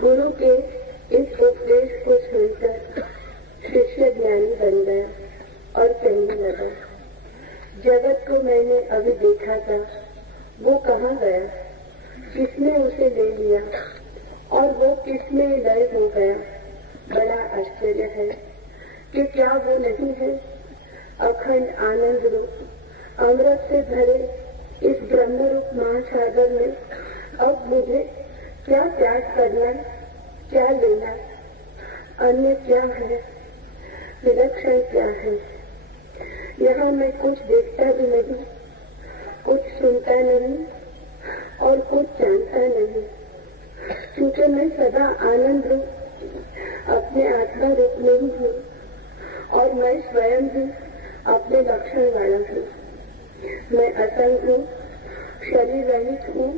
गुरु के इस उपदेश को सुनकर शिष्य ज्ञानी बन गया और कहने लगा, जगत को मैंने अभी देखा था, वो कहाँ गया, किसने उसे ले लिया और वो किसमें लय हो गया। बड़ा आश्चर्य है कि क्या वो नहीं है अखंड आनंद रूप अमृत से भरे इस ब्रह्म रूप महासागर में। अब मुझे क्या त्याग करना, क्या लेना, अन्य क्या है, विलक्षण क्या है। यहाँ मैं कुछ देखता भी नहीं, कुछ सुनता नहीं और कुछ जानता नहीं, क्योंकि मैं सदा आनंद रूप अपने आत्मा रूप में ही हूँ और मैं स्वयं भी अपने लक्षण वाला हूँ। मैं असंग हूँ, शरीर रहित हूँ,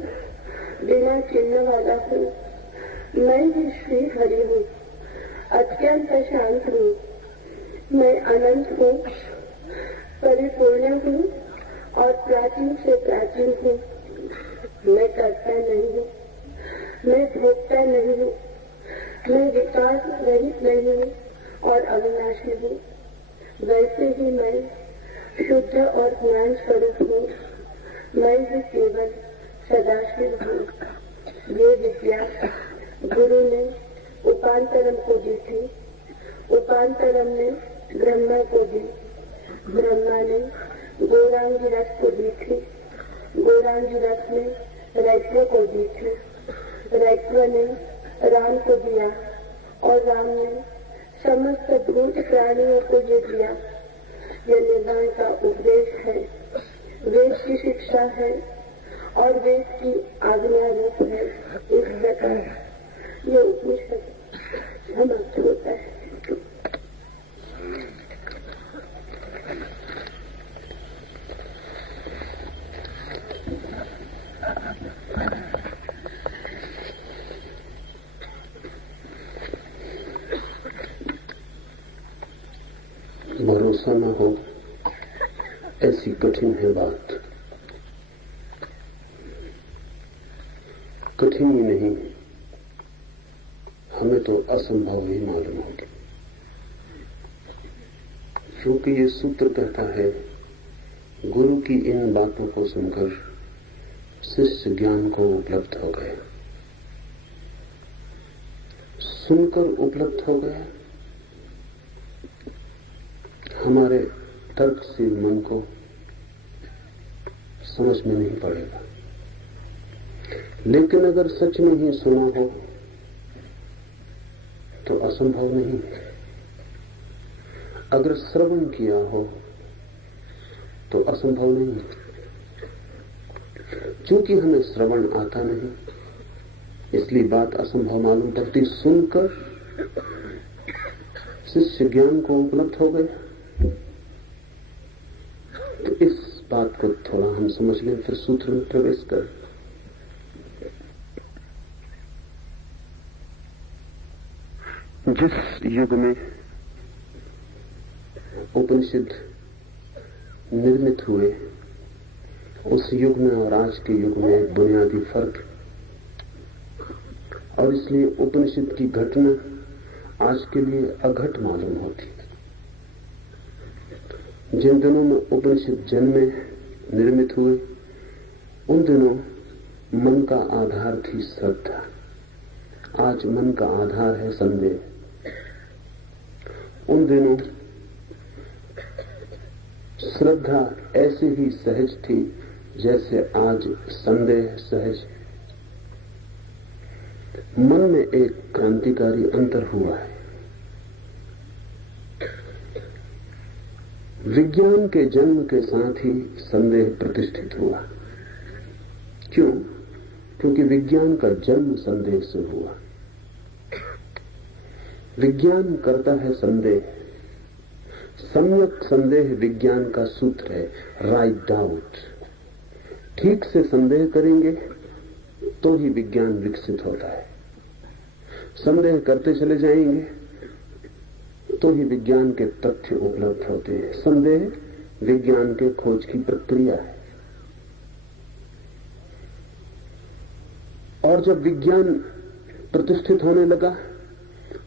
बिना चिन्ह वाला हूँ। मैं ही श्री हरि हूँ, अत्यंत शांत हूँ। मैं अनंत हूँ, परिपूर्ण हूँ और प्राचीन से प्राचीन हूँ। मैं करता नहीं हूँ, मैं भोगता नहीं हूँ, मैं विकार रहित नहीं हूँ और अविनाशी हूँ। वैसे ही मैं शुद्ध और ज्ञान स्वरूप हूँ। मैं ही केवल सदाशिव हूँ। ये विद्या गुरु ने उपांतरम को दी थी, उपांतरम ने ब्रह्मा को दी, ब्रह्मा ने गौरांगी रथ को दी थी, गौरांगी रथ ने रैक्व को दी थी, रैक्व ने राम को दिया और राम ने समस्त भूत प्राणियों को ये दिया। यह निर्वाण का उपदेश है, वेद की शिक्षा है और वेद की आज्ञा रूप है। इस प्रकार ये उपनिषद समाप्त होता है। भरोसा न हो ऐसी कठिन है बात। कठिन ही नहीं, हमें तो असंभव ही मालूम होगी, क्योंकि ये सूत्र कहता है, गुरु की इन बातों को सुनकर शिष्य ज्ञान को उपलब्ध हो गया। सुनकर उपलब्ध हो गया, हमारे तर्कशील मन को समझ में नहीं पड़ेगा। लेकिन अगर सच में ही सुना हो तो असंभव नहीं है। अगर श्रवण किया हो तो असंभव नहीं है। क्योंकि हमें श्रवण आता नहीं, इसलिए बात असंभव मालूम पड़ती। सुनकर शिष्य ज्ञान को उपलब्ध हो गए, तो इस बात को थोड़ा हम समझ लें, फिर सूत्र में प्रवेश करें। जिस युग में उपनिषद निर्मित हुए, उस युग में और आज के युग में एक बुनियादी फर्क है, और इसलिए उपनिषद की घटना आज के लिए अघट मालूम होती है। जिन दिनों में उपनिषद जन्मे, निर्मित हुए, उन दिनों मन का आधार थी श्रद्धा। आज मन का आधार है संदेह। उन दिनों श्रद्धा ऐसे ही सहज थी जैसे आज संदेह सहज। मन में एक क्रांतिकारी अंतर हुआ है। विज्ञान के जन्म के साथ ही संदेह प्रतिष्ठित हुआ। क्यों? क्योंकि विज्ञान का जन्म संदेह से हुआ। विज्ञान करता है संदेह। सम्यक संदेह विज्ञान का सूत्र है, राइट डाउट। ठीक से संदेह करेंगे तो ही विज्ञान विकसित होता है। संदेह करते चले जाएंगे तो ही विज्ञान के तथ्य उपलब्ध होते हैं। संदेह विज्ञान के खोज की प्रक्रिया है। और जब विज्ञान प्रतिष्ठित होने लगा,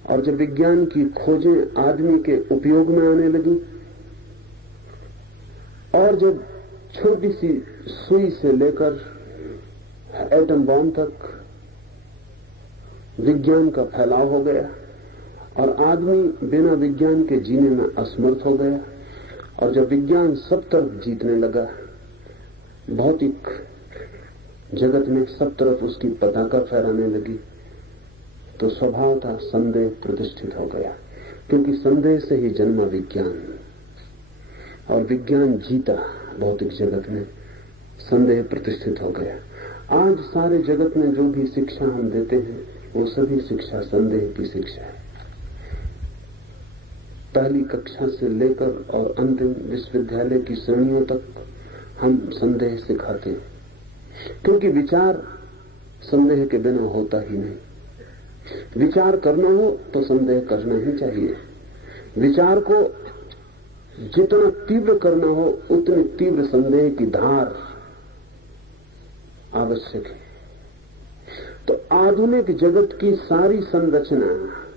और जब विज्ञान की खोजें आदमी के उपयोग में आने लगी, और जब छोटी सी सुई से लेकर एटम बॉम्ब तक विज्ञान का फैलाव हो गया, और आदमी बिना विज्ञान के जीने में असमर्थ हो गया, और जब विज्ञान सब तरफ जीतने लगा, भौतिक जगत में सब तरफ उसकी पताका फहराने लगी, तो स्वभाव था संदेह प्रतिष्ठित हो गया, क्योंकि संदेह से ही जन्मा विज्ञान, और विज्ञान जीता भौतिक जगत में, संदेह प्रतिष्ठित हो गया। आज सारे जगत में जो भी शिक्षा हम देते हैं वो सभी शिक्षा संदेह की शिक्षा है। पहली कक्षा से लेकर और अंतिम विश्वविद्यालय की श्रेणियों तक हम संदेह सिखाते हैं, क्योंकि विचार संदेह के बिना होता ही नहीं। विचार करना हो तो संदेह करना ही चाहिए। विचार को जितना तीव्र करना हो उतनी तीव्र संदेह की धार आवश्यक है। तो आधुनिक जगत की सारी संरचना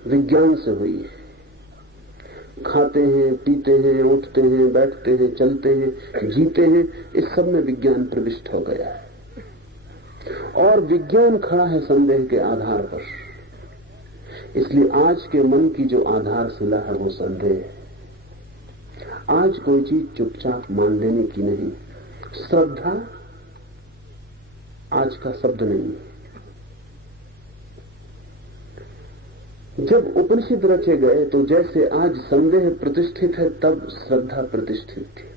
विज्ञान से हुई है। खाते हैं, पीते हैं, उठते हैं, बैठते हैं, चलते हैं, जीते हैं, इस सब में विज्ञान प्रविष्ट हो गया है, और विज्ञान खड़ा है संदेह के आधार पर। इसलिए आज के मन की जो आधारशिला है वो संदेह है। आज कोई चीज चुपचाप मान लेने की नहीं। श्रद्धा आज का शब्द नहीं है। जब उपनिषद रचे गए तो जैसे आज संदेह प्रतिष्ठित है, तब श्रद्धा प्रतिष्ठित थी।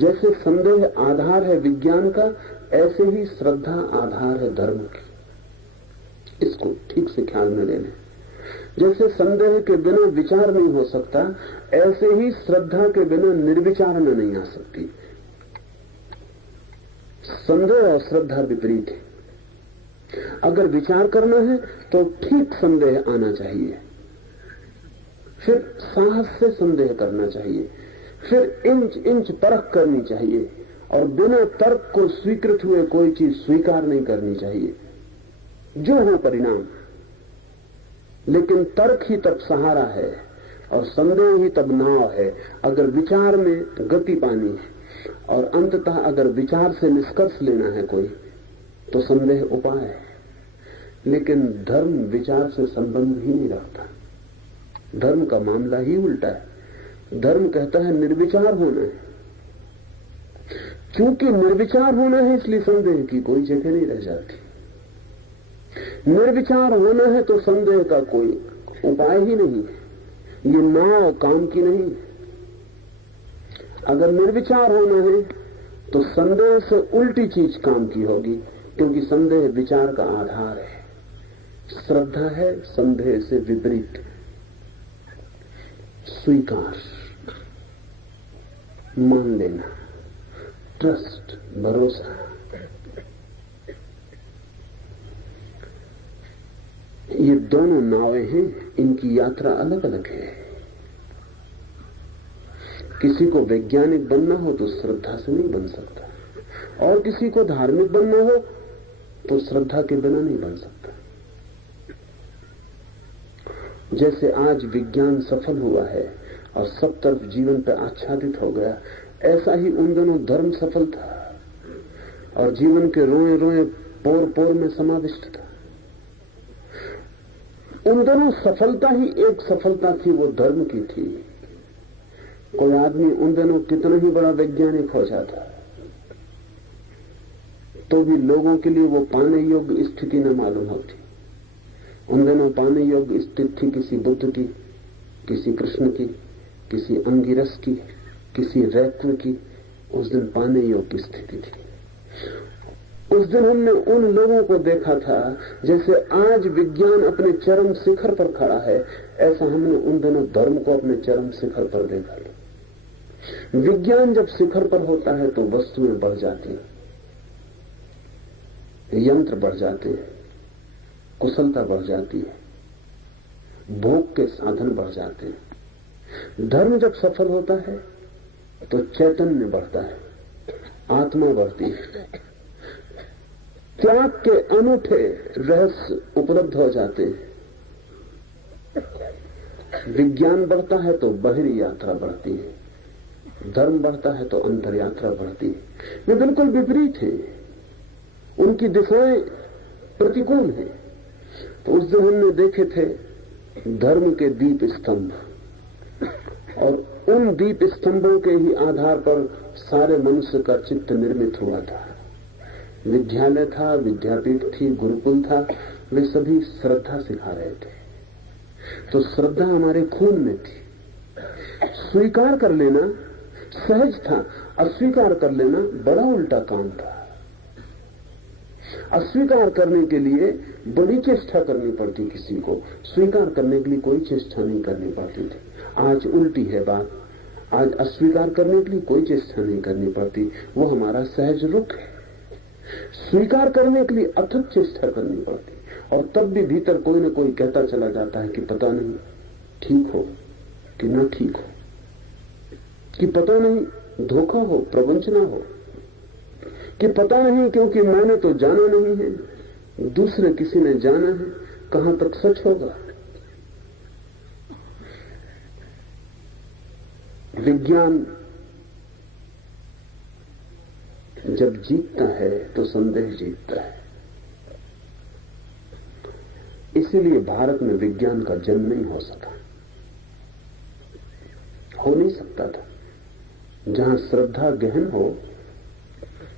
जैसे संदेह आधार है विज्ञान का, ऐसे ही श्रद्धा आधार है धर्म की। इसको ठीक से ख्याल में ले लें। जैसे संदेह के बिना विचार नहीं हो सकता, ऐसे ही श्रद्धा के बिना निर्विचार में नहीं आ सकती। संदेह और श्रद्धा विपरीत है। अगर विचार करना है तो ठीक संदेह आना चाहिए, फिर साहस से संदेह करना चाहिए, फिर इंच इंच परख करनी चाहिए, और बिना तर्क को स्वीकृत हुए कोई चीज स्वीकार नहीं करनी चाहिए, जो हो परिणाम। लेकिन तर्क ही तब सहारा है और संदेह ही तब नाव है। अगर विचार में गति पानी है और अंततः अगर विचार से निष्कर्ष लेना है कोई, तो संदेह उपाय है। लेकिन धर्म विचार से संबंध ही नहीं रखता। धर्म का मामला ही उल्टा है। धर्म कहता है निर्विचार होना है। क्योंकि निर्विचार होना है इसलिए संदेह की कोई जगह नहीं रह जाती। निर्विचार होना है तो संदेह का कोई उपाय ही नहीं है। ये नाव काम की नहीं है। अगर निर्विचार होना है तो संदेह से उल्टी चीज काम की होगी, क्योंकि संदेह विचार का आधार है। श्रद्धा है संदेह से विपरीत, स्वीकार, मान लेना, ट्रस्ट, भरोसा। ये दोनों नावें हैं, इनकी यात्रा अलग अलग है। किसी को वैज्ञानिक बनना हो तो श्रद्धा से नहीं बन सकता, और किसी को धार्मिक बनना हो तो श्रद्धा के बिना नहीं बन सकता। जैसे आज विज्ञान सफल हुआ है और सब तरफ जीवन पर आच्छादित हो गया, ऐसा ही उन दोनों धर्म सफल था और जीवन के रोए रोए पोर पोर में समाविष्ट था। उन दोनों सफलता ही एक सफलता थी, वो धर्म की थी। कोई आदमी उन दिनों कितना ही बड़ा वैज्ञानिक हो जाता तो भी लोगों के लिए वो पाने योग्य स्थिति न मालूम होती। उन दिनों पाने योग्य स्थिति थी किसी बुद्ध की, किसी कृष्ण की, किसी अंगिरस की, किसी रैक्व की। उस दिन पाने योग्य स्थिति थी। उस दिन हमने उन लोगों को देखा था जैसे आज विज्ञान अपने चरम शिखर पर खड़ा है, ऐसा हमने उन दिनों धर्म को अपने चरम शिखर पर देखा था। विज्ञान जब शिखर पर होता है तो वस्तुएं बढ़ जाती हैं, यंत्र बढ़ जाते हैं, कुशलता बढ़ जाती है, भोग के साधन बढ़ जाते हैं। धर्म जब सफल होता है तो चैतन्य बढ़ता है, आत्मा बढ़ती है, त्याग के अनूठे रहस्य उपलब्ध हो जाते हैं। विज्ञान बढ़ता है तो बाहरी यात्रा बढ़ती है, धर्म बढ़ता है तो अंतर यात्रा बढ़ती है। वे बिल्कुल विपरीत है, उनकी दिशाएं प्रतिकूल है। तो उस दिन हमने देखे थे धर्म के दीप स्तंभ, और उन दीप स्तंभों के ही आधार पर सारे मनुष्य का चित्त निर्मित हुआ था। विद्यालय था, विद्यापीठ थी, गुरुकुल था, वे सभी श्रद्धा सिखा रहे थे। तो श्रद्धा हमारे खून में थी। स्वीकार कर लेना सहज था, अस्वीकार कर लेना बड़ा उल्टा काम था। अस्वीकार करने के लिए बड़ी चेष्टा करनी पड़ती किसी को, स्वीकार करने के लिए कोई चेष्टा नहीं करनी पड़ती थी। आज उल्टी है बात, आज अस्वीकार करने के लिए कोई चेष्टा नहीं करनी पड़ती, वो हमारा सहज रुख है। स्वीकार करने के लिए अथक चेष्टा करनी पड़ती, और तब भी भीतर कोई न कोई कहता चला जाता है कि पता नहीं ठीक हो कि न ठीक हो, कि पता नहीं धोखा हो, प्रवंचना हो, कि पता नहीं क्योंकि मैंने तो जाना नहीं है, दूसरे किसी ने जाना है, कहां तक सच होगा। विज्ञान जब जीतता है तो संदेह जीतता है। इसीलिए भारत में विज्ञान का जन्म नहीं हो सका, हो नहीं सकता था। जहां श्रद्धा गहन हो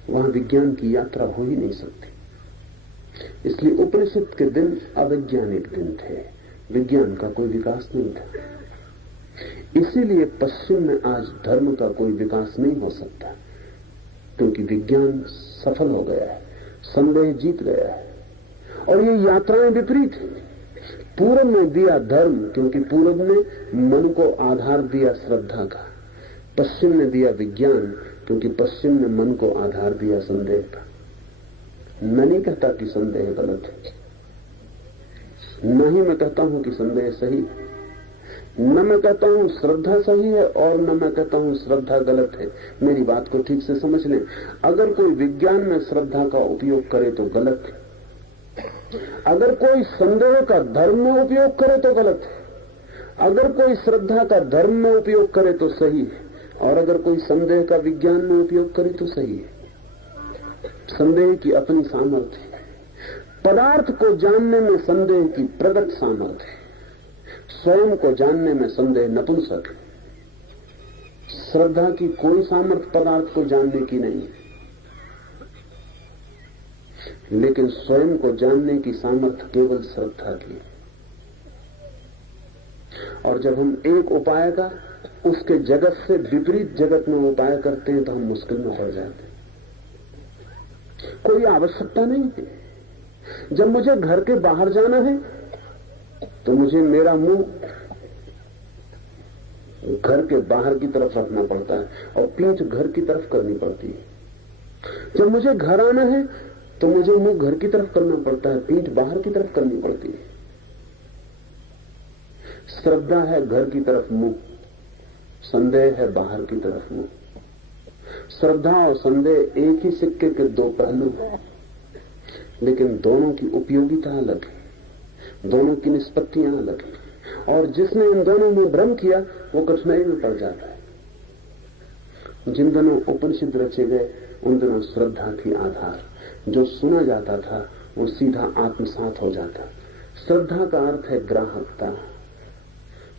वहां विज्ञान की यात्रा हो ही नहीं सकती। इसलिए उपनिषद के दिन अवैज्ञानिक दिन थे, विज्ञान का कोई विकास नहीं था। इसीलिए पश्चिम में आज धर्म का कोई विकास नहीं हो सकता, क्योंकि विज्ञान सफल हो गया है, संदेह जीत गया है। और ये यात्राएं विपरीत हैं। पूरब ने दिया धर्म, क्योंकि पूरब ने मन को आधार दिया श्रद्धा का। पश्चिम ने दिया विज्ञान, क्योंकि पश्चिम ने मन को आधार दिया संदेह का। मैं नहीं कहता कि संदेह गलत है, न ही मैं कहता हूं कि संदेह सही है, न मैं कहता हूं श्रद्धा सही है, और न मैं कहता हूं श्रद्धा गलत है। मेरी बात को ठीक से समझ लें। अगर कोई विज्ञान में श्रद्धा का उपयोग करे तो गलत है, अगर कोई संदेह का धर्म में उपयोग करे तो गलत है, अगर कोई श्रद्धा का धर्म में उपयोग करे तो सही है, और अगर कोई संदेह का विज्ञान में उपयोग करे तो सही है। संदेह की अपनी सामर्थ्य है। पदार्थ को जानने में संदेह की प्रगट सामर्थ्य है, स्वयं को जानने में संदेह नपुंसक है। श्रद्धा की कोई सामर्थ्य पदार्थ को जानने की नहीं है, लेकिन स्वयं को जानने की सामर्थ्य केवल श्रद्धा की। और जब हम एक उपाय का उसके जगत से विपरीत जगत में उपाय करते हैं तो हम मुश्किल में पड़ जाते हैं। कोई आवश्यकता नहीं है। जब मुझे घर के बाहर जाना है तो मुझे मेरा मुंह घर के बाहर की तरफ रखना पड़ता है और पीठ घर की तरफ करनी पड़ती है। जब मुझे घर आना है तो मुझे मुंह घर की तरफ करना पड़ता है, पीठ बाहर की तरफ करनी पड़ती है। श्रद्धा है घर की तरफ मुंह, संदेह है बाहर की तरफ मुंह। श्रद्धा और संदेह एक ही सिक्के के दो पहलू हैं, लेकिन दोनों की उपयोगिता अलग है, दोनों की निष्पत्तियां अलग हैं। और जिसने इन दोनों में भ्रम किया वो कठिनाई में पड़ जाता है। जिन दिनों उपनिषद रचे गए उन दिनों श्रद्धा थी आधार। जो सुना जाता था वो सीधा आत्मसात हो जाता। श्रद्धा का अर्थ है ग्राहकता,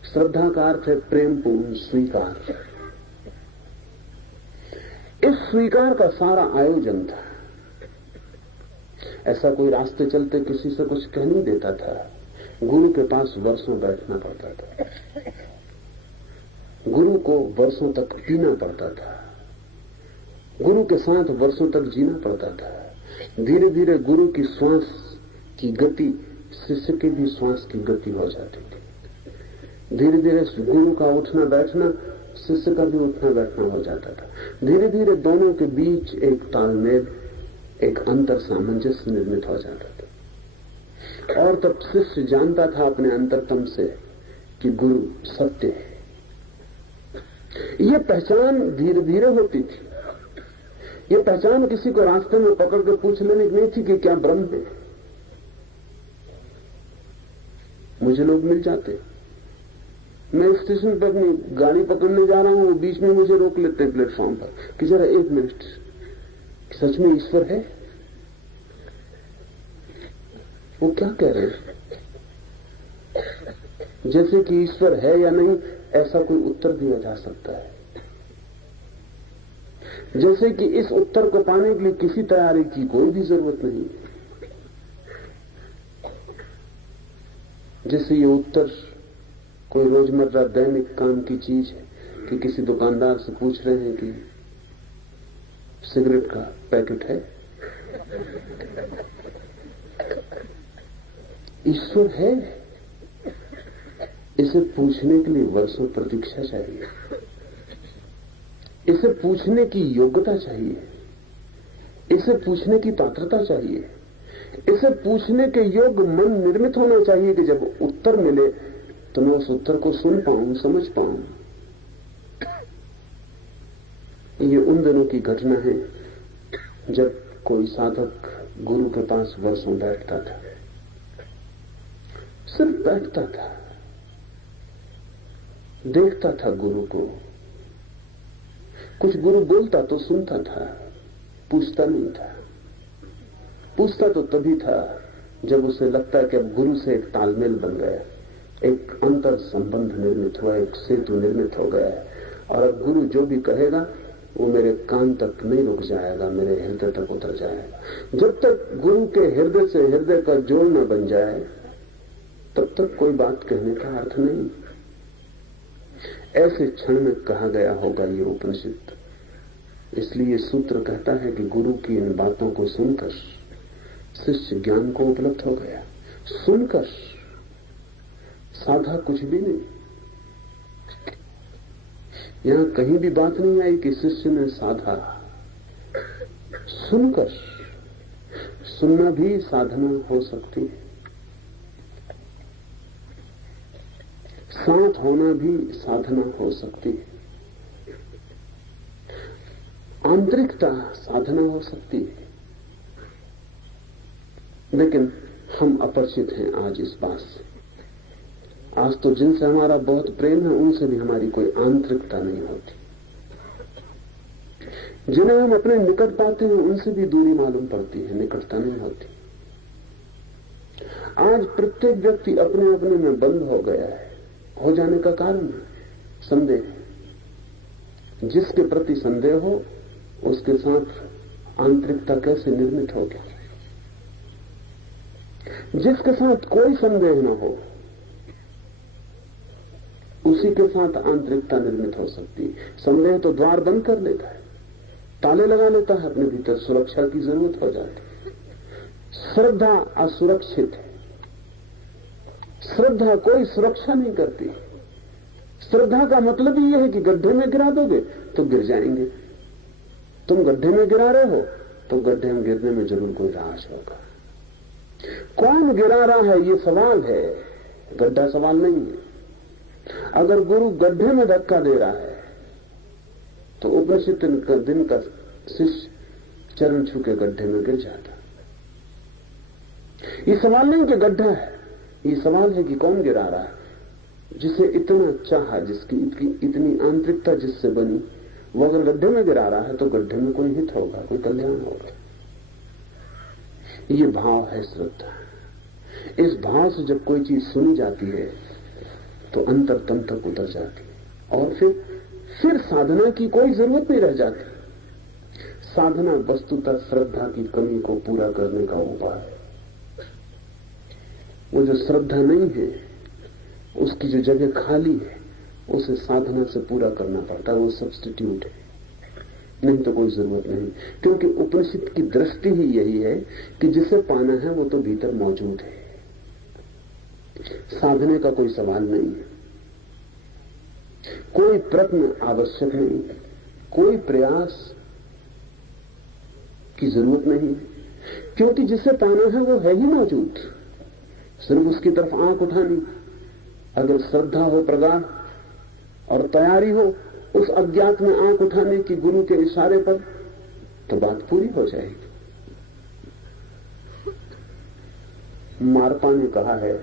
श्रद्धा का अर्थ है प्रेमपूर्ण स्वीकार। इस स्वीकार का सारा आयोजन था। ऐसा कोई रास्ते चलते किसी से कुछ कह नहीं देता था। गुरु के पास वर्षों बैठना पड़ता था, गुरु को वर्षों तक पीना पड़ता था, गुरु के साथ वर्षों तक जीना पड़ता था। धीरे धीरे गुरु की श्वास की गति शिष्य की भी श्वास की गति हो जाती थी। धीरे धीरे गुरु का उठना बैठना शिष्य का भी उठना बैठना हो जाता था। धीरे धीरे दोनों के बीच एक तालमेल, एक अंतर सामंजस्य निर्मित हो जाता था। और तब शिष्य जानता था अपने अंतरतम से कि गुरु सत्य है। यह पहचान धीरे धीरे होती थी। ये पहचान किसी को रास्ते में पकड़ के पूछ लेने की नहीं थी कि क्या ब्रह्म है। मुझे लोग मिल जाते, मैं स्टेशन पर अपनी गाड़ी पकड़ने जा रहा हूं, वो बीच में मुझे रोक लेते हैं प्लेटफॉर्म पर कि जरा 1 मिनट, सच में ईश्वर है? वो क्या कह रहे हैं? जैसे कि ईश्वर है या नहीं ऐसा कोई उत्तर दिया जा सकता है, जैसे कि इस उत्तर को पाने के लिए किसी तैयारी की कोई भी जरूरत नहीं, जैसे ये उत्तर कोई रोजमर्रा दैनिक काम की चीज है कि किसी दुकानदार से पूछ रहे हैं कि सिगरेट का पैकेट है। ईश्वर है, इसे पूछने के लिए वर्षों प्रतीक्षा चाहिए, इसे पूछने की योग्यता चाहिए, इसे पूछने की पात्रता चाहिए, इसे पूछने के योग्य मन निर्मित होना चाहिए कि जब उत्तर मिले तो मैं उस उत्तर को सुन पाऊं, समझ पाऊं। ये उन दिनों की घटना है जब कोई साधक गुरु के पास वर्षों बैठता था, सिर्फ बैठता था, देखता था गुरु को, कुछ गुरु बोलता तो सुनता था, पूछता नहीं था। पूछता तो तभी था जब उसे लगता है कि अब गुरु से एक तालमेल बन गया, एक अंतर संबंध निर्मित हुआ, एक सेतु निर्मित हो गया है, और अब गुरु जो भी कहेगा वो मेरे कान तक नहीं रुक जाएगा, मेरे हृदय तक उतर जाएगा। जब तक गुरु के हृदय से हृदय का जोड़ न बन जाए तब तक कोई बात कहने का अर्थ नहीं। ऐसे क्षण में कहा गया होगा ये उपनिषद। इसलिए सूत्र कहता है कि गुरु की इन बातों को सुनकर शिष्य ज्ञान को उपलब्ध हो गया। सुनकर साधा कुछ भी नहीं, यहां कहीं भी बात नहीं आई कि शिष्य ने साधा। सुनकर, सुनना भी साधना हो सकती है, साथ होना भी साधना हो सकती है, आंतरिकता साधना हो सकती है। लेकिन हम अपरिचित हैं आज इस बात से। आज तो जिनसे हमारा बहुत प्रेम है उनसे भी हमारी कोई आंतरिकता नहीं होती, जिन्हें हम अपने निकट पाते हैं उनसे भी दूरी मालूम पड़ती है, निकटता नहीं होती। आज प्रत्येक व्यक्ति अपने अपने में बंद हो गया है। हो जाने का कारण है संदेह। जिसके प्रति संदेह हो उसके साथ आंतरिकता कैसे निर्मित होगी? जिसके साथ कोई संदेह न हो उसी के साथ आंतरिकता निर्मित हो सकती है। संदेह तो द्वार बंद कर लेता है, ताले लगा लेता है अपने भीतर, सुरक्षा की जरूरत हो जाती है। श्रद्धा असुरक्षित है, श्रद्धा कोई सुरक्षा नहीं करती। श्रद्धा का मतलब ही यह है कि गड्ढे में गिरा दोगे तो गिर जाएंगे। तुम गड्ढे में गिरा रहे हो तो गड्ढे में गिरने में जरूर कोई राज होगा। कौन गिरा रहा है ये सवाल है, गड्ढा सवाल नहीं है। अगर गुरु गड्ढे में धक्का दे रहा है तो उपनिषद दिन का शिष्य चरण छू के गड्ढे में गिर जाता। ये सवाल नहीं कि गड्ढा है, ये सवाल है कि कौन गिरा रहा है। जिसे इतना चाहा, जिसकी इतनी आंतरिकता जिससे बनी, वो अगर गड्ढे में गिरा रहा है तो गड्ढे में कोई हित होगा, कोई कल्याण होगा। ये भाव है श्रद्धा। इस भाव से जब कोई चीज सुनी जाती है तो अंतरतम तक उतर जाती है और फिर साधना की कोई जरूरत नहीं रह जाती। साधना वस्तुतः श्रद्धा की कमी को पूरा करने का उपाय है। वो जो श्रद्धा नहीं है उसकी जो जगह खाली है उसे साधना से पूरा करना पड़ता है, वो सब्स्टिट्यूट है, नहीं तो कोई जरूरत नहीं। क्योंकि उपनिषद की दृष्टि ही यही है कि जिसे पाना है वो तो भीतर मौजूद है, साधने का कोई सवाल नहीं है, कोई प्रयत्न आवश्यक नहीं, कोई प्रयास की जरूरत नहीं, क्योंकि जिसे पाना है वो है ही मौजूद, सिर्फ उसकी तरफ आंख उठानी। अगर श्रद्धा हो प्रगाढ़ और तैयारी हो उस अज्ञात में आंख उठाने की गुरु के इशारे पर, तो बात पूरी हो जाएगी। मारपा ने कहा है,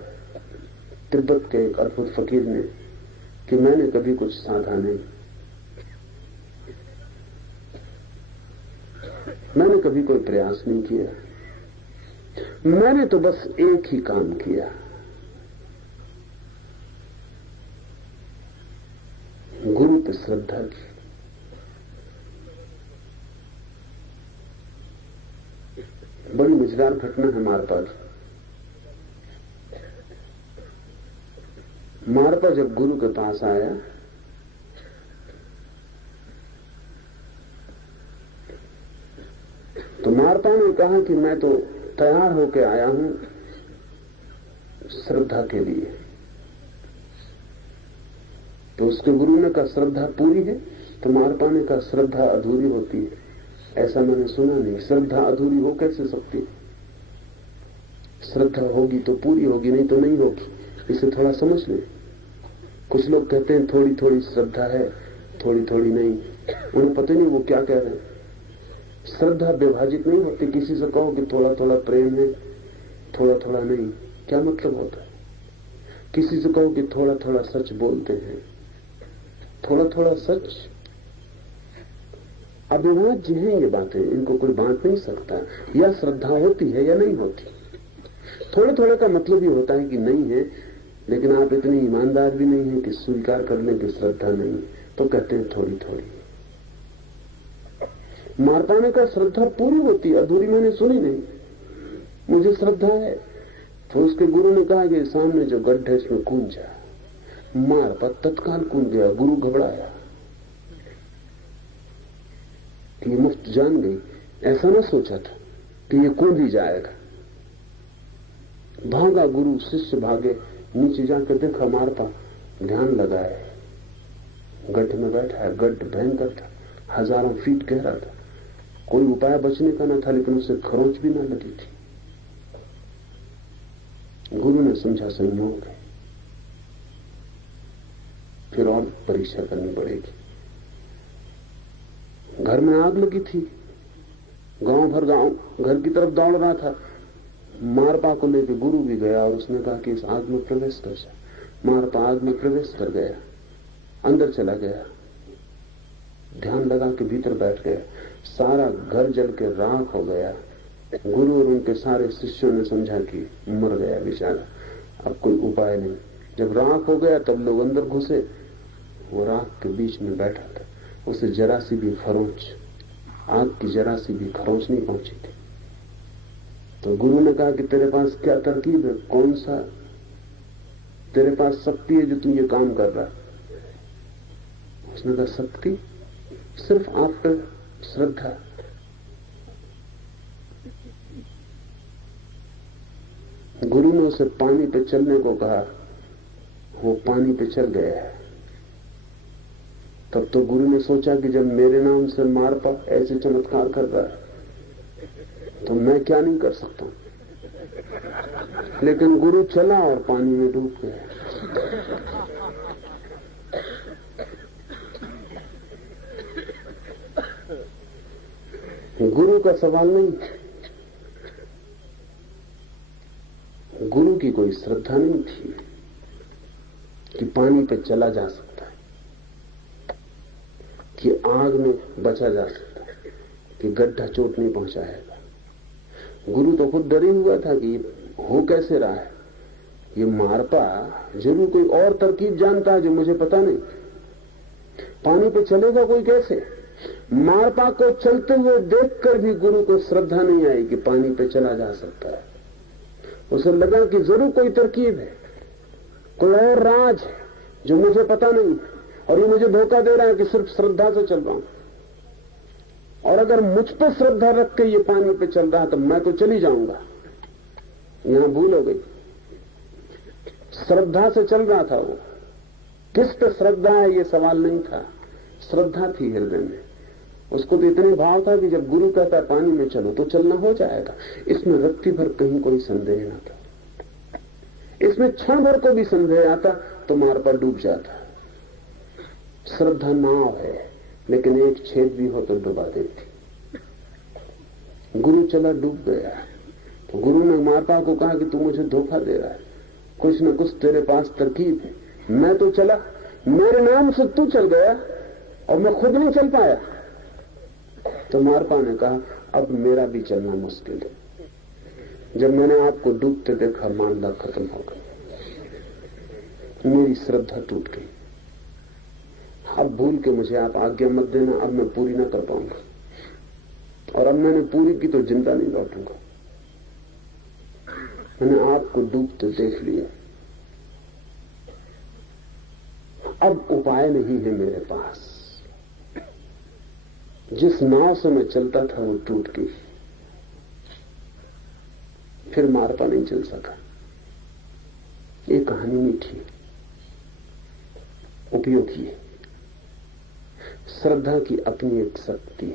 तिब्बत के एक अद्भुत फकीर ने, कि मैंने कभी कुछ साधा नहीं, मैंने कभी कोई प्रयास नहीं किया, मैंने तो बस एक ही काम किया, गुरु पे श्रद्धा की। बड़ी मजेदार घटना है मारपा की। मारपा जब गुरु के पास आया तो मारपा ने कहा कि मैं तो तैयार होकर आया हूं श्रद्धा के लिए। तो उसके गुरु ने कहा श्रद्धा पूरी है? तो मारपा ने कहा श्रद्धा अधूरी होती है। ऐसा मैंने सुना नहीं, श्रद्धा अधूरी हो कैसे सकती? श्रद्धा होगी तो पूरी होगी, नहीं तो नहीं होगी। इसे थोड़ा समझ लें। कुछ लोग कहते हैं थोड़ी थोड़ी श्रद्धा है, थोड़ी थोड़ी नहीं। उन्हें पता नहीं वो क्या कह रहे हैं। श्रद्धा विभाजित नहीं होती। किसी से कहो कि थोड़ा थोड़ा प्रेम है, थोड़ा थोड़ा नहीं, क्या मतलब होता है? किसी से कहो कि थोड़ा थोड़ा सच बोलते हैं, थोड़ा थोड़ा सच। अब वहां जी हैं ये बातें, इनको कोई बांट नहीं सकता। या श्रद्धा होती है या नहीं होती। थोड़े थोड़े का मतलब ये होता है कि नहीं है, लेकिन आप इतने ईमानदार भी नहीं है कि स्वीकार कर लें कि श्रद्धा नहीं है, तो कहते हैं थोड़ी थोड़ी। मारपा ने कहा श्रद्धा पूरी होती, अधूरी मैंने सुनी नहीं, मुझे श्रद्धा है। तो उसके गुरु ने कहा कि सामने जो गड्ढा है इसमें कूद जा। मारपा तत्काल कूद गया। गुरु घबराया कि ये मुफ्त जान गई। ऐसा ना सोचा था कि ये कूद ही जाएगा। भागा गुरु, शिष्य भागे। नीचे जाकर देखा मारपा ध्यान लगाए गड्ढे में बैठा है। गड्ढ भयंकर था, हजारों फीट गहरा था। कोई उपाय बचने का न था, लेकिन उसे खरोंच भी न लगी थी। गुरु ने समझा संयोग है, फिर और परीक्षा करनी पड़ेगी। घर में आग लगी थी। गांव भर घर की तरफ दौड़ रहा था। मारपा को लेकर गुरु भी गया और उसने कहा कि इस आग में प्रवेश कर जा। मारपा आग में प्रवेश कर गया, अंदर चला गया, ध्यान लगा के भीतर बैठ गया। सारा घर जल के राख हो गया। गुरु और उनके सारे शिष्यों ने समझा कि मर गया बेचारा, अब कोई उपाय नहीं। जब राख हो गया तब लोग अंदर घुसे। वो राख के बीच में बैठा था, उसे जरा सी भी खरोंच, आग की जरा सी भी खरोंच नहीं पहुंची थी। तो गुरु ने कहा कि तेरे पास क्या तरकीब है, कौन सा तेरे पास शक्ति है जो तू ये काम कर रहा है? उसने कहा शक्ति सिर्फ आप पर श्रद्धा। गुरु ने उसे पानी पे चलने को कहा, वो पानी पे चल गया है। तब तो गुरु ने सोचा कि जब मेरे नाम से मारपा ऐसे चमत्कार कर रहा है तो मैं क्या नहीं कर सकता। लेकिन गुरु चला और पानी में डूब गया। गुरु का सवाल नहीं, गुरु की कोई श्रद्धा नहीं थी कि पानी पे चला जा सकता है, कि आग में बचा जा सकता है, कि गड्ढा चोट नहीं पहुंचाएगा। गुरु तो खुद डरे हुआ था कि हो कैसे रहा है। ये मारपा जरूर कोई और तरकीब जानता है जो मुझे पता नहीं। पानी पे चलेगा कोई कैसे? मारपा को चलते हुए देखकर भी गुरु को श्रद्धा नहीं आई कि पानी पे चला जा सकता है। उसे लगा कि जरूर कोई तरकीब है, कोई और राज है जो मुझे पता नहीं, और ये मुझे धोखा दे रहा है कि सिर्फ श्रद्धा से चल रहा हूं। और अगर मुझ पर श्रद्धा रख के ये पानी पे चल रहा है तो मैं तो चली जाऊंगा। यहां भूल हो गई। श्रद्धा से चल रहा था वो। किस पे श्रद्धा है ये सवाल नहीं था, श्रद्धा थी हृदय में। उसको तो इतने भाव था कि जब गुरु कहता पानी में चलो तो चलना हो जाएगा। इसमें रत्ती भर कहीं कोई संदेह न था। इसमें क्षण भर को भी संदेह आता तो मारपा डूब जाता। श्रद्धा नाव है, लेकिन एक छेद भी हो तो डुबा देती। गुरु चला डूब गया। तो गुरु ने मारपा को कहा कि तू मुझे धोखा दे रहा है, कुछ न कुछ तेरे पास तरकीब है। मैं तो चला, मेरे नाम से तू चल गया और मैं खुद नहीं चल पाया। तो मारपा ने कहा अब मेरा भी चलना मुश्किल है। जब मैंने आपको डूबते देखा मामला खत्म हो गया, मेरी श्रद्धा टूट गई। अब भूल के मुझे आप आज्ञा मत देना, अब मैं पूरी ना कर पाऊंगा, और अब मैंने पूरी की तो जिंदा नहीं लौटूंगा। मैंने आपको डूबते देख लिया, अब उपाय नहीं है मेरे पास। जिस नाव से मैं चलता था वो टूट गई, फिर मारपा नहीं चल सका। ये कहानी मीठी, उपयोगी है। श्रद्धा की अपनी एक शक्ति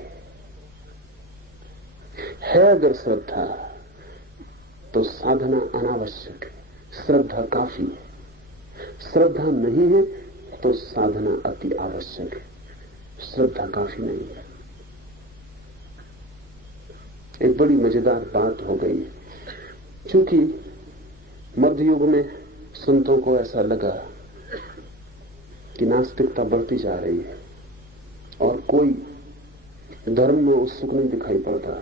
है अगर श्रद्धा तो साधना अनावश्यक है, श्रद्धा काफी है। श्रद्धा नहीं है तो साधना अति आवश्यक है, श्रद्धा काफी नहीं है। एक बड़ी मजेदार बात हो गई, क्योंकि मध्य युग में संतों को ऐसा लगा कि नास्तिकता बढ़ती जा रही है और कोई धर्म में उत्सुक नहीं दिखाई पड़ता।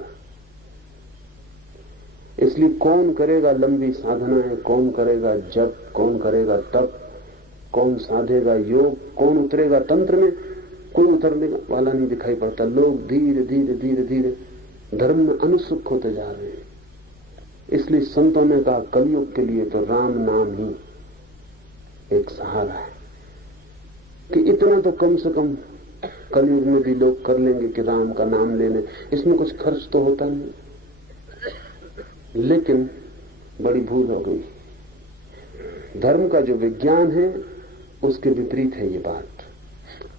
इसलिए कौन करेगा लंबी साधनाएं, कौन करेगा जप, कौन करेगा तप, कौन साधेगा योग, कौन उतरेगा तंत्र में, कोई उतरने वाला नहीं दिखाई पड़ता। लोग धीरे धीरे धीरे धीरे धर्म में अनुसुक होते जा रहे हैं। इसलिए संतों ने कहा कलयुग के लिए तो राम नाम ही एक सहारा है, कि इतना तो कम से कम कलयुग में भी लोग कर लेंगे कि राम का नाम लेने, इसमें कुछ खर्च तो होता नहीं। लेकिन बड़ी भूल हो गई। धर्म का जो विज्ञान है उसके विपरीत है ये बात।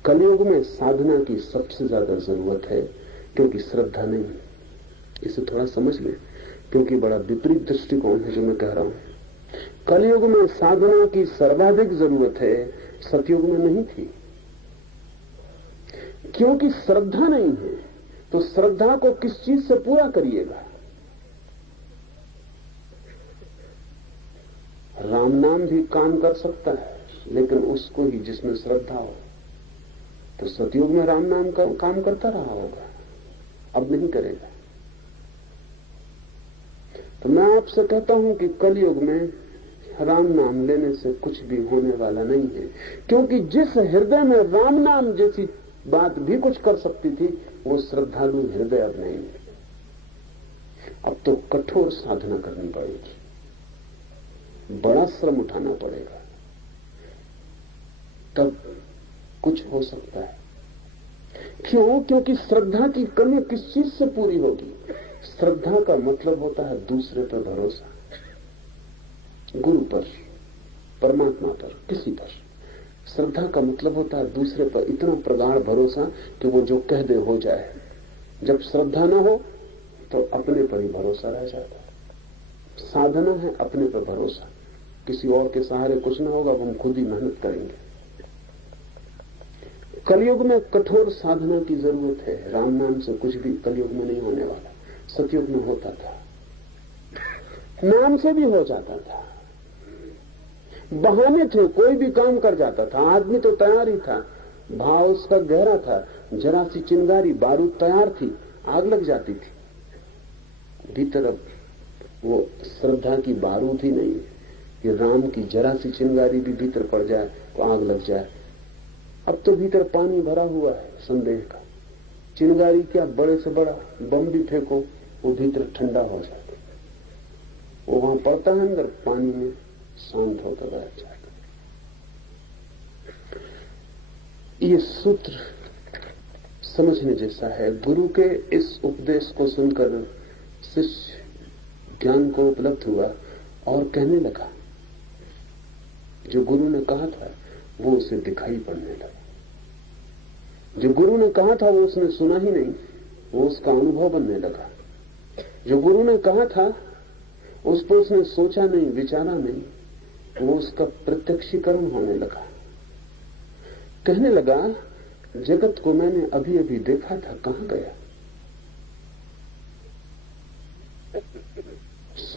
कलयुग में साधना की सबसे ज्यादा जरूरत है, क्योंकि श्रद्धा नहीं। इसे थोड़ा समझ लें, क्योंकि बड़ा विपरीत दृष्टिकोण है जो मैं कह रहा हूं। कलयुग में साधना की सर्वाधिक जरूरत है, सतयुग में नहीं थी। क्योंकि श्रद्धा नहीं है, तो श्रद्धा को किस चीज से पूरा करिएगा? राम नाम भी काम कर सकता है, लेकिन उसको ही जिसमें श्रद्धा हो। तो सतयुग में राम नाम का काम करता रहा होगा, अब नहीं करेगा। तो मैं आपसे कहता हूं कि कलयुग में राम नाम लेने से कुछ भी होने वाला नहीं है, क्योंकि जिस हृदय में राम नाम जैसी बात भी कुछ कर सकती थी, वो श्रद्धालु हृदय अब नहीं है। अब तो कठोर साधना करनी पड़ेगी, बड़ा श्रम उठाना पड़ेगा, तब कुछ हो सकता है। क्यों? क्योंकि श्रद्धा की कमी किस चीज से पूरी होगी? श्रद्धा का मतलब होता है दूसरे पर भरोसा, गुरु पर, परमात्मा पर, किसी पर। श्रद्धा का मतलब होता है दूसरे पर इतना प्रगाढ़ भरोसा कि वो जो कह दे हो जाए। जब श्रद्धा न हो तो अपने पर ही भरोसा रह जाता है। साधना है अपने पर भरोसा, किसी और के सहारे कुछ ना होगा, हम खुद ही मेहनत करेंगे। कलयुग में कठोर साधना की जरूरत है। राम नाम से कुछ भी कलयुग में नहीं होने वाला, सतयुग में होता था, नाम से भी हो जाता था। बहाने थे, कोई भी काम कर जाता था, आदमी तो तैयार ही था, भाव उसका गहरा था। जरा सी चिंगारी, बारूद तैयार थी, आग लग जाती थी भीतर। अब वो श्रद्धा की बारूद ही नहीं है कि राम की जरा सी चिंगारी भी भीतर पड़ जाए तो आग लग जाए। अब तो भीतर पानी भरा हुआ है संदेह का। चिंगारी क्या, बड़े से बड़ा बम भी फेंको वो भीतर ठंडा हो जाता, वो वहां पड़ता है अंदर पानी में, शांत होता रह जाता। ये सूत्र समझने जैसा है। गुरु के इस उपदेश को सुनकर शिष्य ज्ञान को उपलब्ध हुआ और कहने लगा, जो गुरु ने कहा था वो उसे दिखाई पड़ने लगा। जो गुरु ने कहा था वो उसने सुना ही नहीं, वो उसका अनुभव बनने लगा। जो गुरु ने कहा था उस पर उसने सोचा नहीं, विचारा नहीं, वो उसका प्रत्यक्षीकरण होने लगा। कहने लगा, जगत को मैंने अभी अभी देखा था, कहां गया?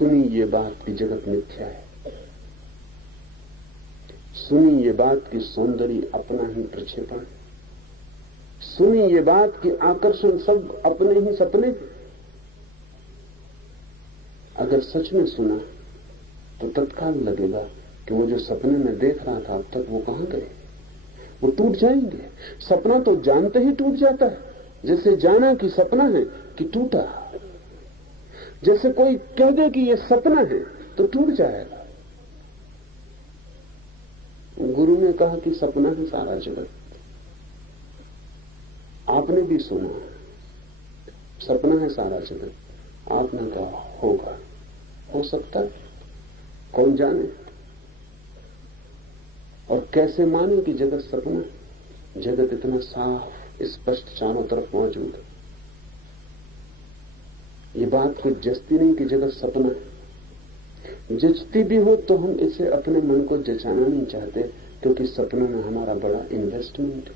सुनी ये बात कि जगत मिथ्या है, सुनी ये बात कि सौंदर्य अपना ही प्रक्षेपण है, सुनी ये बात कि आकर्षण सब अपने ही सपने। अगर सच में सुना तो तत्काल लगेगा कि वो जो सपने में देख रहा था अब तक वो कहां गए, वो टूट जाएंगे। सपना तो जानते ही टूट जाता है, जैसे जाना कि सपना है कि टूटा। जैसे कोई कह दे कि ये सपना है तो टूट जाएगा। गुरु ने कहा कि सपना है सारा जगत, आपने भी सुना सपना है सारा जगत, आपने कहा होगा, हो सकता है, कौन जाने। और कैसे माने कि जगत सपना है? जगत इतना साफ स्पष्ट चारों तरफ मौजूद है। ये बात कुछ जचती नहीं कि जगत सपना है। जचती भी हो तो हम इसे अपने मन को जचाना नहीं चाहते, क्योंकि सपनों में हमारा बड़ा इन्वेस्टमेंट है।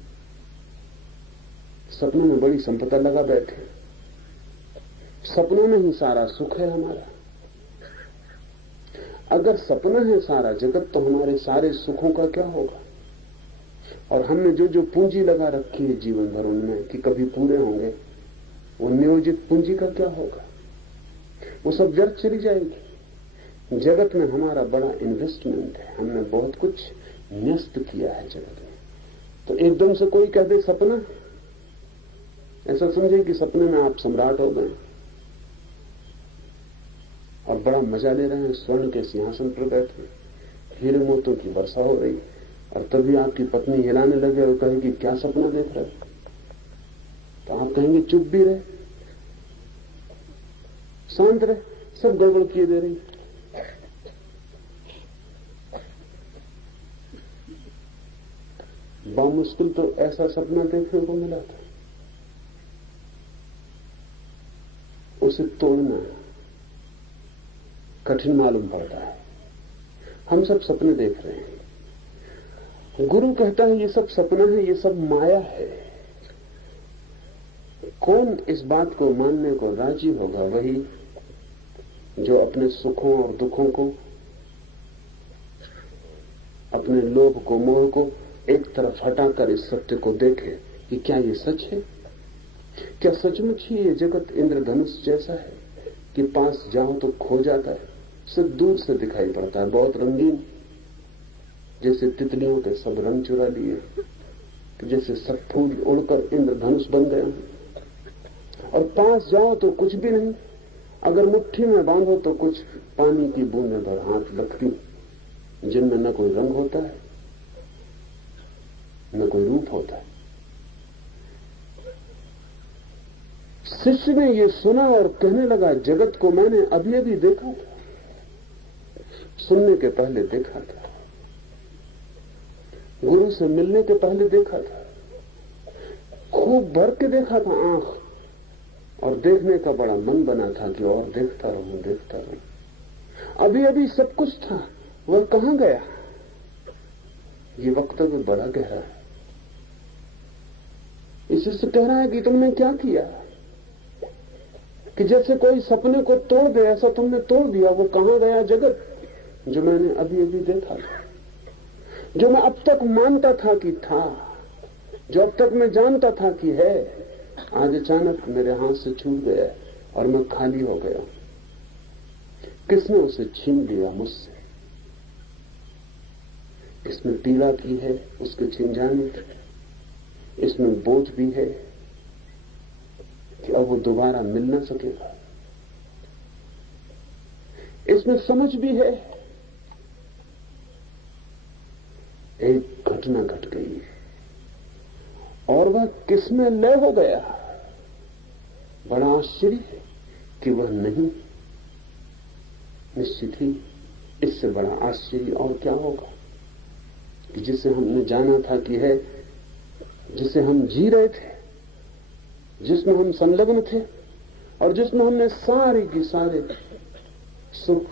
सपनों में बड़ी संपदा लगा बैठे, सपनों में ही सारा सुख है हमारा। अगर सपना है सारा जगत तो हमारे सारे सुखों का क्या होगा? और हमने जो जो पूंजी लगा रखी है जीवन भर उनमें कि कभी पूरे होंगे, वो नियोजित पूंजी का क्या होगा? वो सब व्यर्थ चली जाएगी। जगत में हमारा बड़ा इन्वेस्टमेंट है, हमने बहुत कुछ न्यस्त किया है जगत में। तो एकदम से कोई कह दे सपना, ऐसा समझे कि सपने में आप सम्राट हो गए और बड़ा मजा ले रहे हैं, स्वर्ण के सिंहासन पर बैठे, हीरे मोतों की वर्षा हो रही, और तभी आपकी पत्नी हिलाने लगे और कहेगी क्या सपना देख रहे हो? तो आप कहेंगे चुप भी रहे, शांत रहे, सब गड़बड़ किए दे रही। बामुश्किल तो ऐसा सपना देखने को मिला था, उसे तोड़ना कठिन मालूम पड़ता है। हम सब सपने देख रहे हैं। गुरु कहता है ये सब सपना है, ये सब माया है। कौन इस बात को मानने को राजी होगा? वही जो अपने सुखों और दुखों को, अपने लोभ को, मोह को एक तरफ हटाकर इस सत्य को देखे कि क्या ये सच है? क्या सचमुच ही ये जगत इंद्रधनुष जैसा है कि पास जाओ तो खो जाता है, सिर्फ दूर से दिखाई पड़ता है, बहुत रंगीन, जैसे तितलियों के सब रंग चुरा लिए, जैसे सब फूल उड़कर इंद्रधनुष बन गए, और पास जाओ तो कुछ भी नहीं। अगर मुट्ठी में बांधो तो कुछ पानी की बूंदें भर हाथ लगती, जिनमें न कोई रंग होता है न कोई रूप होता है। शिष्य ने ये सुना और कहने लगा जगत को मैंने अभी अभी देखा था, सुनने के पहले देखा था, गुरु से मिलने के पहले देखा था, खूब भर के देखा था आंख, और देखने का बड़ा मन बना था कि और देखता रहूं, देखता रहूं। अभी अभी सब कुछ था, वह कहां गया? ये वक्तव्य बड़ा गहरा है। इससे कह रहा है कि तुमने क्या किया, कि जैसे कोई सपने को तोड़ दे ऐसा तुमने तोड़ दिया। वो कहां गया जगत जो मैंने अभी अभी देखा था, जो मैं अब तक मानता था कि था, जो अब तक मैं जानता था कि है, आज अचानक मेरे हाथ से छूट गया और मैं खाली हो गया। किसने उसे छीन लिया मुझसे? इसमें पीड़ा भी है उसके छीन जाने की, इसमें बोझ भी है कि अब वो दोबारा मिल ना सकेगा, इसमें समझ भी है एक घटना घट गई है और वह किसमें लय हो गया। बड़ा आश्चर्य है कि वह नहीं, निश्चित ही इससे बड़ा आश्चर्य और क्या होगा कि जिसे हमने जाना था कि है, जिसे हम जी रहे थे, जिसमें हम संलग्न थे और जिसमें हमने सारे की सारे सुख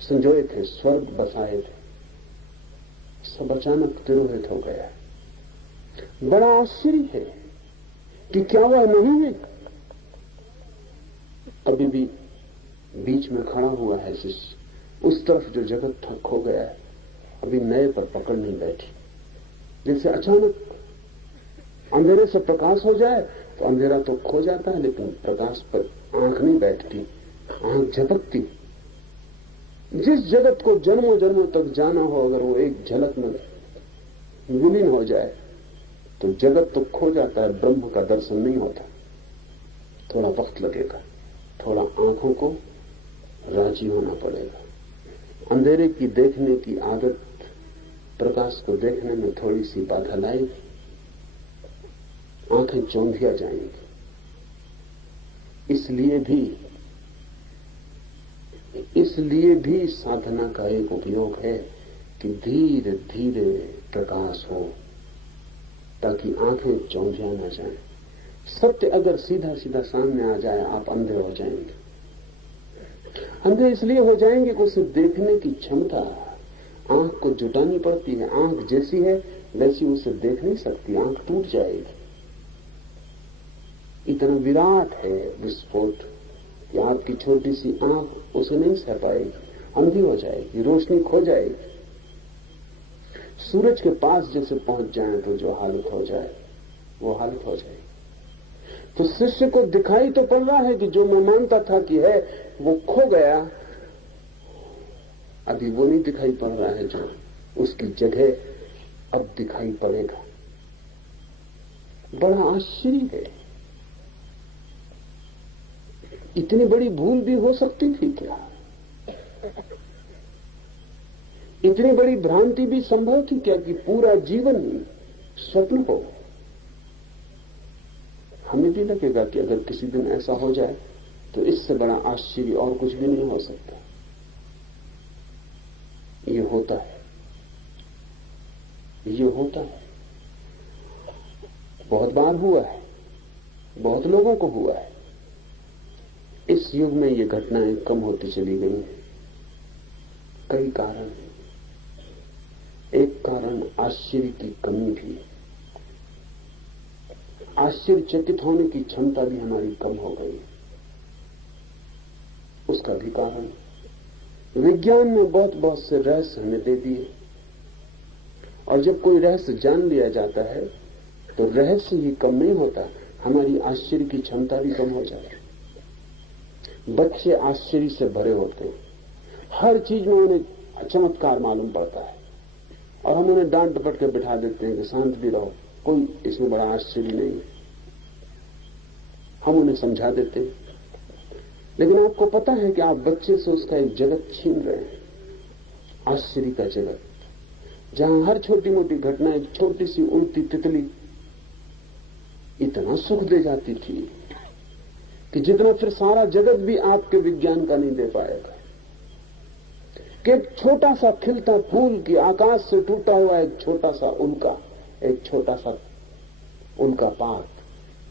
संजोए थे, स्वर्ग बसाए थे, सब अचानक तिरोहित हो गया। बड़ा आश्चर्य है कि क्या वह नहीं है? अभी भी बीच में खड़ा हुआ है शिष्य, उस तरफ जो जगत था खो गया है, अभी नए पर पकड़ नहीं बैठी। जैसे अचानक अंधेरे से प्रकाश हो जाए तो अंधेरा तो खो जाता है, लेकिन प्रकाश पर आंख नहीं बैठती, आंख झपकती। जिस जगत को जन्मों जन्मों तक जाना हो, अगर वो एक झलक में विलीन हो जाए तो जगत तो खो जाता है, ब्रह्म का दर्शन नहीं होता। थोड़ा वक्त लगेगा, थोड़ा आंखों को राजी होना पड़ेगा। अंधेरे की देखने की आदत प्रकाश को देखने में थोड़ी सी बाधा लाएगी, आंखें चौंधिया जाएंगी। इसलिए भी साधना का एक उपयोग है कि धीरे धीरे प्रकाश हो, ताकि आंखें चौंधिया न जाएं। सत्य अगर सीधा सीधा सामने आ जाए, आप अंधे हो जाएंगे। अंधे इसलिए हो जाएंगे कि उसे देखने की क्षमता आंख को जुटानी पड़ती है। आंख जैसी है वैसी उसे देख नहीं सकती, आंख टूट जाएगी। इतना विराट है विस्फोट कि आपकी छोटी सी आंख उसे नहीं सह पाएगी, अंधी हो जाएगी, रोशनी खो जाएगी। सूरज के पास जैसे पहुंच जाए तो जो हालत हो जाए वो हालत हो जाएगी। तो शिष्य को दिखाई तो पड़ रहा है कि जो मैं मानता था कि है वो खो गया, अभी वो नहीं दिखाई पड़ रहा है, जो उसकी जगह अब दिखाई पड़ेगा। बड़ा आश्चर्य है, इतनी बड़ी भूल भी हो सकती थी क्या? इतनी बड़ी भ्रांति भी संभव थी क्या कि पूरा जीवन स्वप्न हो? हमें भी लगेगा कि अगर किसी दिन ऐसा हो जाए तो इससे बड़ा आश्चर्य और कुछ भी नहीं हो सकता। ये होता है, ये होता है, बहुत बार हुआ है, बहुत लोगों को हुआ है। इस युग में ये घटनाएं कम होती चली गई हैं। कई कारण हैं। एक कारण आश्चर्य की कमी भी है। आश्चर्यचकित होने की क्षमता भी हमारी कम हो गई, उसका भी कारण विज्ञान ने बहुत से रहस्य हमें दे दिए, और जब कोई रहस्य जान लिया जाता है तो रहस्य ही कम नहीं होता, हमारी आश्चर्य की क्षमता भी कम हो जाती है। बच्चे आश्चर्य से भरे होते हैं, हर चीज में उन्हें चमत्कार मालूम पड़ता है, और हम उन्हें डांट डपट के बिठा देते हैं कि शांत भी रहो, कोई इसमें बड़ा आश्चर्य नहीं है। हम उन्हें समझा देते हैं, लेकिन आपको पता है कि आप बच्चे से उसका एक जगत छीन रहे हैं, आश्चर्य का जगत, जहां हर छोटी मोटी घटना, एक छोटी सी उड़ती तितली इतना सुख दे जाती थी कि जितना फिर सारा जगत भी आपके विज्ञान का नहीं दे पाएगा। कि एक छोटा सा खिलता फूल की आकाश से टूटा हुआ एक छोटा सा उल्का, एक छोटा सा उल्का पात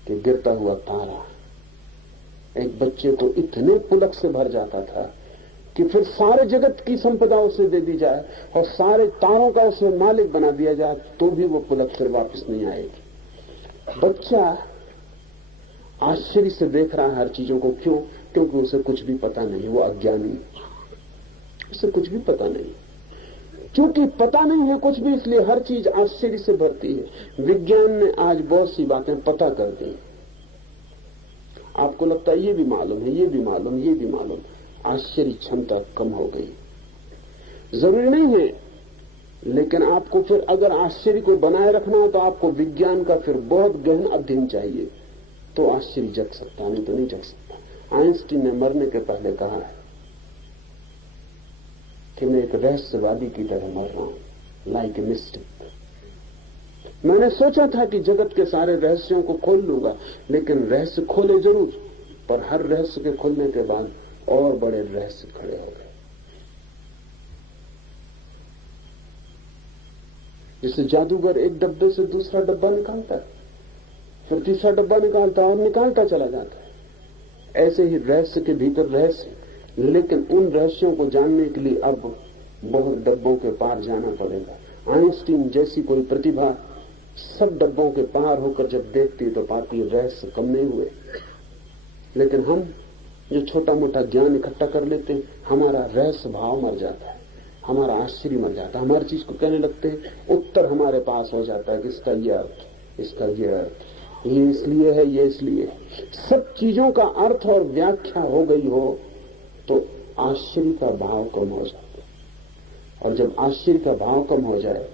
कि गिरता हुआ तारा एक बच्चे को इतने पुलक से भर जाता था कि फिर सारे जगत की संपदा उसे दे दी जाए और सारे तारों का उसे मालिक बना दिया जाए तो भी वो पुलक फिर वापस नहीं आएगी। बच्चा आश्चर्य से देख रहा है हर चीजों को। क्यों? क्योंकि उसे कुछ भी पता नहीं, वो अज्ञानी, उसे कुछ भी पता नहीं। क्योंकि पता नहीं है कुछ भी, इसलिए हर चीज आश्चर्य से भरती है। विज्ञान ने आज बहुत सी बातें पता कर दी, आपको लगता है ये भी मालूम है, ये भी मालूम, ये भी मालूम। आश्चर्य क्षमता कम हो गई। जरूरी नहीं है, लेकिन आपको फिर अगर आश्चर्य को बनाए रखना हो तो आपको विज्ञान का फिर बहुत गहन अध्ययन चाहिए, तो आश्चर्य जग सकता, नहीं तो नहीं जग सकता। आइंस्टीन ने मरने के पहले कहा है कि मैं एक रहस्यवादी की तरह मर रहा हूं, लाइक ए मिस्टिक। मैंने सोचा था कि जगत के सारे रहस्यों को खोल लूंगा, लेकिन रहस्य खोले जरूर, पर हर रहस्य के खुलने के बाद और बड़े रहस्य खड़े हो गए। जैसे जादूगर एक डब्बे से दूसरा डब्बा निकालता है, फिर तीसरा डब्बा निकालता है और निकालता चला जाता है। ऐसे ही रहस्य के भीतर रहस्य, लेकिन उन रहस्यों को जानने के लिए अब बहुत डब्बों के पार जाना पड़ेगा। आइंस्टीन जैसी कोई प्रतिभा सब डब्बों के पार होकर जब देखती तो पाती रहस्य कम नहीं हुए, लेकिन हम जो छोटा मोटा ज्ञान इकट्ठा कर लेते हैं, हमारा रहस्य भाव मर जाता है, हमारा आश्चर्य मर जाता है। हमारी चीज को कहने लगते हैं, उत्तर हमारे पास हो जाता है कि इसका ये अर्थ, इसका ये अर्थ, ये इसलिए है, ये इसलिए। सब चीजों का अर्थ और व्याख्या हो गई हो तो आश्चर्य का भाव कम हो जाता है, और जब आश्चर्य का भाव कम हो जाए